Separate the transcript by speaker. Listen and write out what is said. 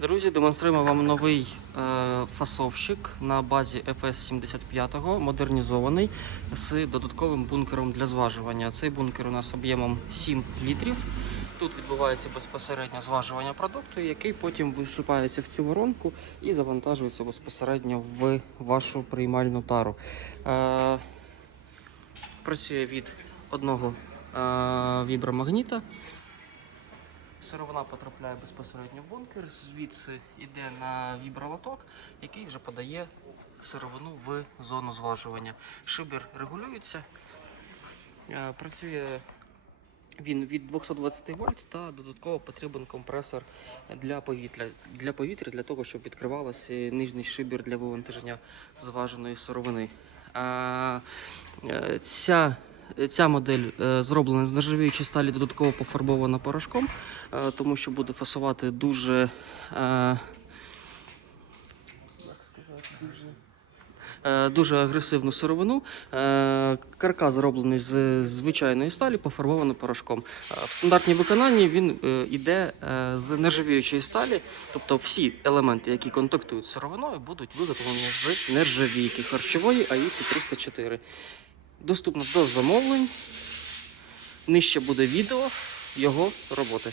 Speaker 1: Друзі, демонструємо вам новий е, фасовщик на базі FS75, модернізований з додатковим бункером для зважування. Цей бункер у нас об'ємом 7 літрів. Тут відбувається безпосередньо зважування продукту, який потім висипається в цю воронку і завантажується безпосередньо в вашу приймальну тару. Е, працює від одного е, вібромагніта. Сировина потрапляє безпосередньо в бункер, звідси йде на вібролоток, який вже подає сировину в зону зважування. Шибер регулюється, е, працює він від 220 вольт та додатково потрібен компресор для повітря, для повітря, для того, щоб відкривався нижній шибер для вивантаження зваженої сировини. А, е, ця Ця модель е, зроблена з нержавіючої сталі, додатково пофарбована порошком, е, тому що буде фасувати дуже. е, дуже- агресивну сировину. Каркас зроблений з звичайної сталі, пофарбований порошком. В стандартній виконанні він йде з нержавіючої сталі, тобто всі елементи, які контактують з сировиною, будуть виготовлені з нержавійки харчової АІСі 304. Доступно до замовлень. Нижче буде відео його роботи.